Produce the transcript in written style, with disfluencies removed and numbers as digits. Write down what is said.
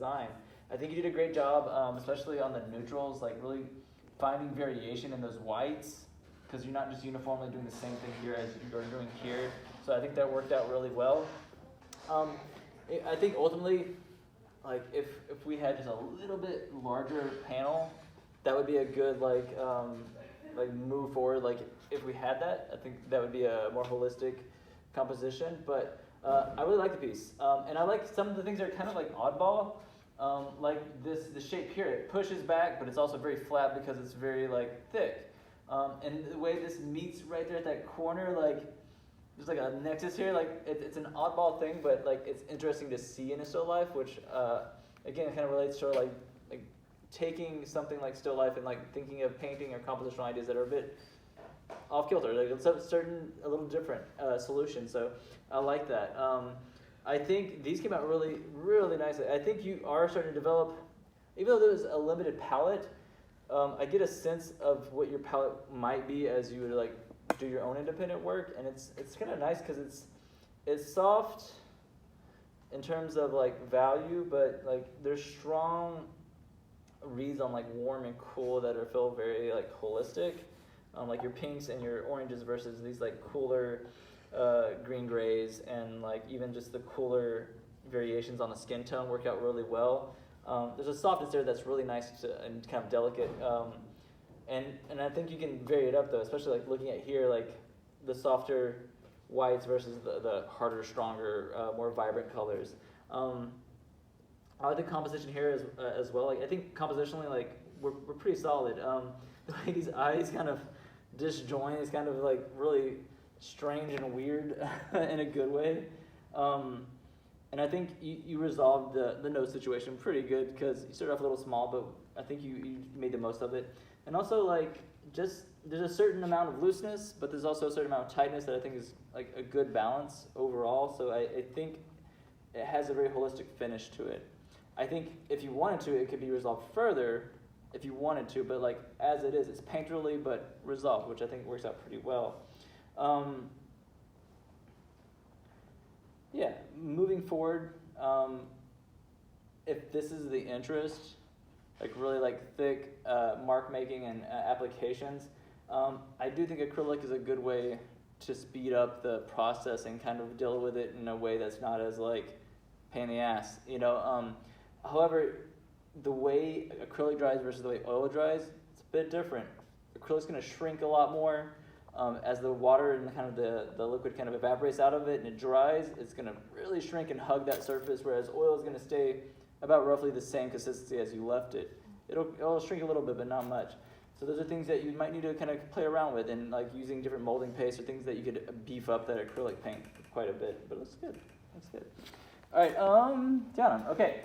design. I think you did a great job, especially on the neutrals, like really finding variation in those whites, because you're not just uniformly doing the same thing here as you're doing here. So I think that worked out really well. I think ultimately, like if we had just a little bit larger panel, that would be a good like move forward. Like if we had that, I think that would be a more holistic composition. But I really like the piece, and I like some of the things that are kind of like oddball. Like the shape here, it pushes back, but it's also very flat because it's very like thick. And the way this meets right there at that corner, like there's like a nexus here. Like it's an oddball thing, but like it's interesting to see in a still life, which again kind of relates to like taking something like still life and like thinking of painting or compositional ideas that are a bit off kilter. Like it's a little different solution. So I like that. I think these came out really, really nicely. I think you are starting to develop, even though there's a limited palette, I get a sense of what your palette might be as you would like do your own independent work, and it's kind of nice because it's soft in terms of like value, but like there's strong reads on like warm and cool that feel very like holistic, like your pinks and your oranges versus these like cooler green grays, and like even just the cooler variations on the skin tone work out really well. There's a softness there that's really nice and kind of delicate, and I think you can vary it up though, especially like looking at here, like the softer whites versus the harder, stronger, more vibrant colors. I like the composition here as well. Like I think compositionally, like we're pretty solid. The way these eyes kind of disjoint is kind of like really strange and weird in a good way. And I think you resolved the nose situation pretty good because you started off a little small, but I think you made the most of it. And also like just there's a certain amount of looseness, but there's also a certain amount of tightness that I think is like a good balance overall. So I think it has a very holistic finish to it. I think if you wanted to, it could be resolved further if you wanted to, but like as it is, it's painterly but resolved, which I think works out pretty well. Yeah, moving forward, if this is the interest, like really like thick mark making and applications, I do think acrylic is a good way to speed up the process and kind of deal with it in a way that's not as like pain in the ass, you know. However, the way acrylic dries versus the way oil dries, it's a bit different. Acrylic's going to shrink a lot more. As the water and kind of the liquid kind of evaporates out of it and it dries, it's going to really shrink and hug that surface, whereas oil is going to stay about roughly the same consistency as you left it. It'll shrink a little bit, but not much. So those are things that you might need to kind of play around with, and like using different molding pastes or things that you could beef up that acrylic paint quite a bit. But it looks good. Looks good. All right, John. Okay.